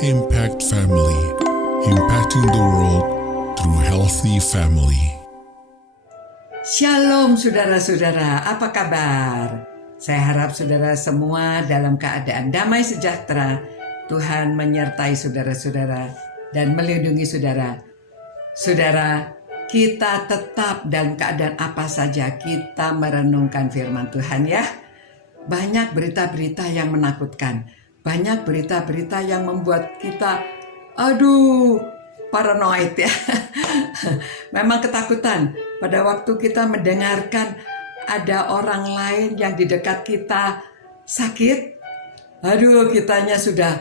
Impact Family, impacting the world through healthy family. Shalom saudara-saudara, apa kabar? Saya harap saudara semua dalam keadaan damai sejahtera. Tuhan menyertai saudara-saudara dan melindungi saudara. Saudara, kita tetap dalam keadaan apa saja kita merenungkan firman Tuhan ya. Banyak berita-berita yang menakutkan. Banyak berita-berita yang membuat kita paranoid ya. Memang ketakutan pada waktu kita mendengarkan ada orang lain yang di dekat kita sakit. Kitanya sudah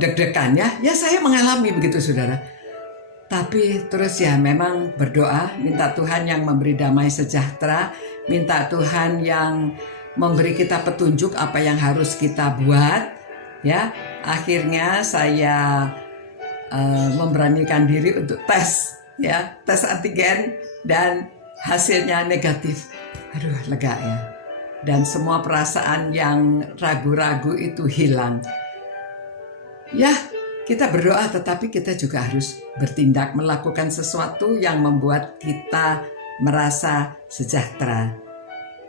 deg-degan ya. Ya saya mengalami begitu saudara. Tapi terus ya memang berdoa, minta Tuhan yang memberi damai sejahtera, minta Tuhan yang memberi kita petunjuk apa yang harus kita buat ya. Akhirnya saya memberanikan diri untuk tes antigen dan hasilnya negatif. Lega ya. Dan semua perasaan yang ragu-ragu itu hilang. Ya, kita berdoa tetapi kita juga harus bertindak, melakukan sesuatu yang membuat kita merasa sejahtera.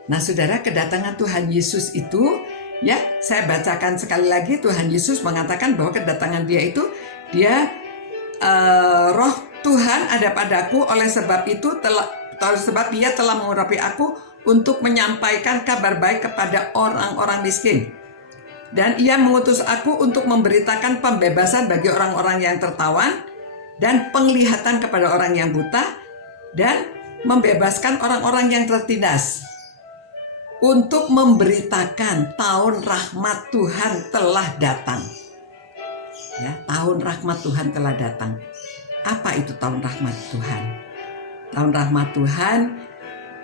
Nah saudara, kedatangan Tuhan Yesus itu ya, saya bacakan sekali lagi. Tuhan Yesus mengatakan bahwa kedatangan dia itu roh Tuhan ada padaku, oleh sebab dia telah mengurapi aku untuk menyampaikan kabar baik kepada orang-orang miskin. Dan ia mengutus aku untuk memberitakan pembebasan bagi orang-orang yang tertawan dan penglihatan kepada orang yang buta dan membebaskan orang-orang yang tertindas. Untuk memberitakan tahun rahmat Tuhan telah datang. Ya, tahun rahmat Tuhan telah datang. Apa itu tahun rahmat Tuhan? Tahun rahmat Tuhan,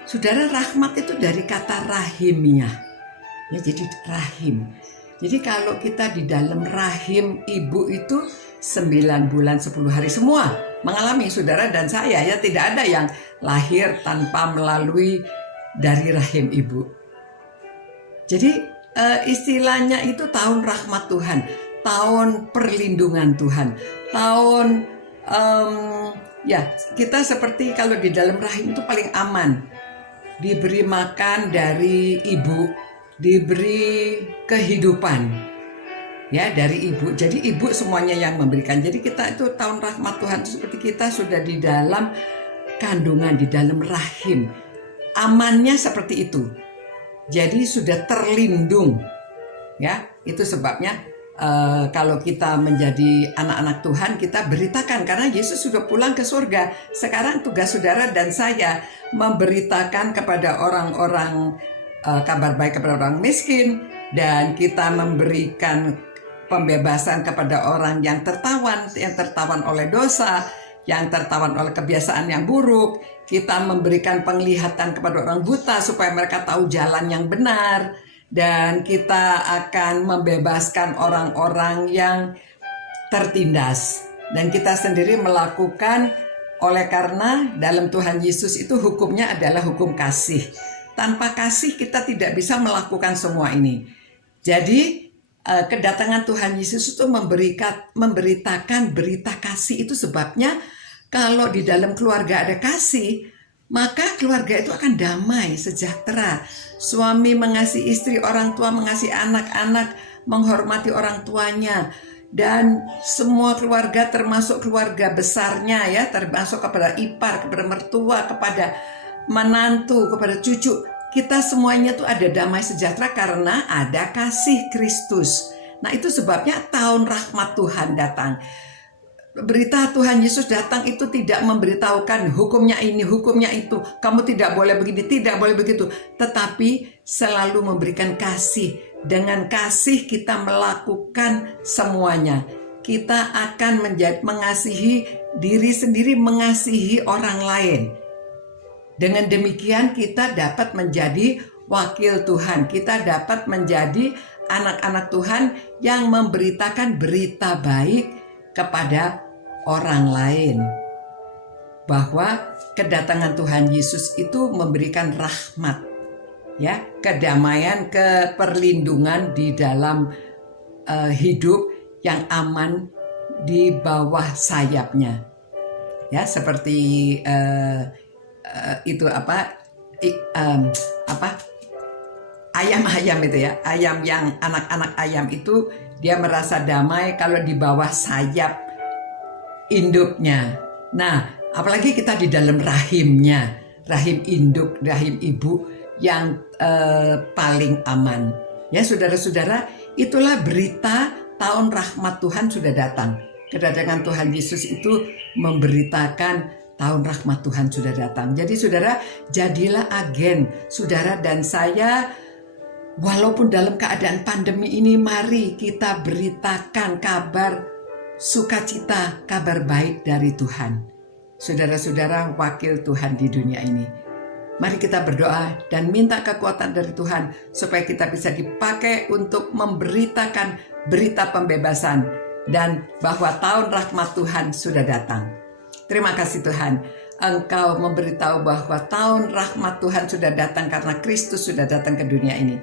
saudara, rahmat itu dari kata rahimiah. Ya, jadi rahim. Jadi kalau kita di dalam rahim ibu itu 9 bulan 10 hari semua mengalami, saudara dan saya ya, tidak ada yang lahir tanpa melalui dari rahim ibu. Jadi istilahnya itu tahun rahmat Tuhan, tahun perlindungan Tuhan, tahun kita seperti kalau di dalam rahim itu paling aman, diberi makan dari ibu, diberi kehidupan ya dari ibu. Jadi ibu semuanya yang memberikan. Jadi kita itu tahun rahmat Tuhan itu seperti kita sudah di dalam kandungan, di dalam rahim, amannya seperti itu. Jadi sudah terlindung ya. Itu sebabnya kalau kita menjadi anak-anak Tuhan, kita beritakan karena Yesus sudah pulang ke surga. Sekarang tugas saudara dan saya memberitakan kepada orang-orang kabar baik kepada orang miskin, dan kita memberikan pembebasan kepada orang yang tertawan oleh dosa, yang tertawan oleh kebiasaan yang buruk. Kita memberikan penglihatan kepada orang buta supaya mereka tahu jalan yang benar. Dan kita akan membebaskan orang-orang yang tertindas. Dan kita sendiri melakukan, oleh karena dalam Tuhan Yesus itu hukumnya adalah hukum kasih. Tanpa kasih kita tidak bisa melakukan semua ini. Jadi kedatangan Tuhan Yesus itu memberitakan berita kasih. Itu sebabnya kalau di dalam keluarga ada kasih, maka keluarga itu akan damai, sejahtera. Suami mengasihi istri, orang tua mengasihi anak-anak, menghormati orang tuanya. Dan semua keluarga termasuk keluarga besarnya ya, termasuk kepada ipar, kepada mertua, kepada menantu, kepada cucu. Kita semuanya tuh ada damai sejahtera karena ada kasih Kristus. Nah itu sebabnya tahun rahmat Tuhan datang. Berita Tuhan Yesus datang itu tidak memberitahukan hukumnya ini, hukumnya itu, kamu tidak boleh begini, tidak boleh begitu, tetapi selalu memberikan kasih. Dengan kasih kita melakukan semuanya. Kita akan mengasihi diri sendiri, mengasihi orang lain. Dengan demikian kita dapat menjadi wakil Tuhan, kita dapat menjadi anak-anak Tuhan yang memberitakan berita baik kepada orang lain, bahwa kedatangan Tuhan Yesus itu memberikan rahmat ya, kedamaian, keperlindungan di dalam hidup yang aman di bawah sayapnya. Ya, seperti itu ayam-ayam itu ya, ayam yang anak-anak ayam itu dia merasa damai kalau di bawah sayap induknya. Nah, apalagi kita di dalam rahimnya, rahim induk, rahim ibu yang paling aman. Ya, saudara-saudara, itulah berita tahun rahmat Tuhan sudah datang. Kedatangan Tuhan Yesus itu memberitakan tahun rahmat Tuhan sudah datang. Jadi saudara, jadilah agen. Saudara dan saya, walaupun dalam keadaan pandemi ini, mari kita beritakan kabar sukacita, kabar baik dari Tuhan. Saudara-saudara, wakil Tuhan di dunia ini. Mari kita berdoa dan minta kekuatan dari Tuhan supaya kita bisa dipakai untuk memberitakan berita pembebasan dan bahwa tahun rahmat Tuhan sudah datang. Terima kasih Tuhan, Engkau memberitahu bahwa tahun rahmat Tuhan sudah datang karena Kristus sudah datang ke dunia ini.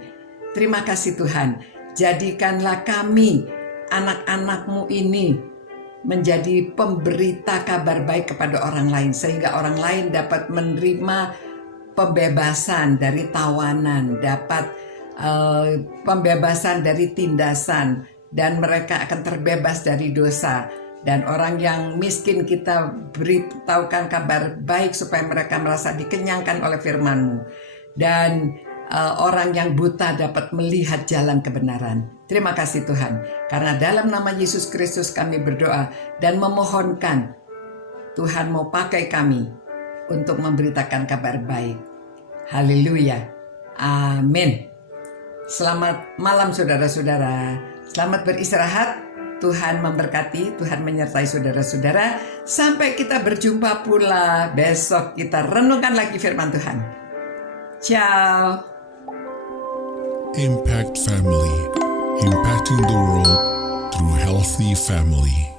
Terima kasih Tuhan, jadikanlah kami, anak-anak-Mu ini, menjadi pemberita kabar baik kepada orang lain, sehingga orang lain dapat menerima pembebasan dari tawanan, dapat pembebasan dari tindasan, dan mereka akan terbebas dari dosa. Dan orang yang miskin kita beritahukan kabar baik supaya mereka merasa dikenyangkan oleh firman-Mu. Dan orang yang buta dapat melihat jalan kebenaran. Terima kasih Tuhan, karena dalam nama Yesus Kristus kami berdoa dan memohonkan Tuhan mau pakai kami untuk memberitakan kabar baik. Haleluya. Amin. Selamat malam saudara-saudara. Selamat beristirahat. Tuhan memberkati, Tuhan menyertai saudara-saudara. Sampai kita berjumpa pula besok, kita renungkan lagi firman Tuhan. Ciao. Impact Family, impacting the world through healthy family.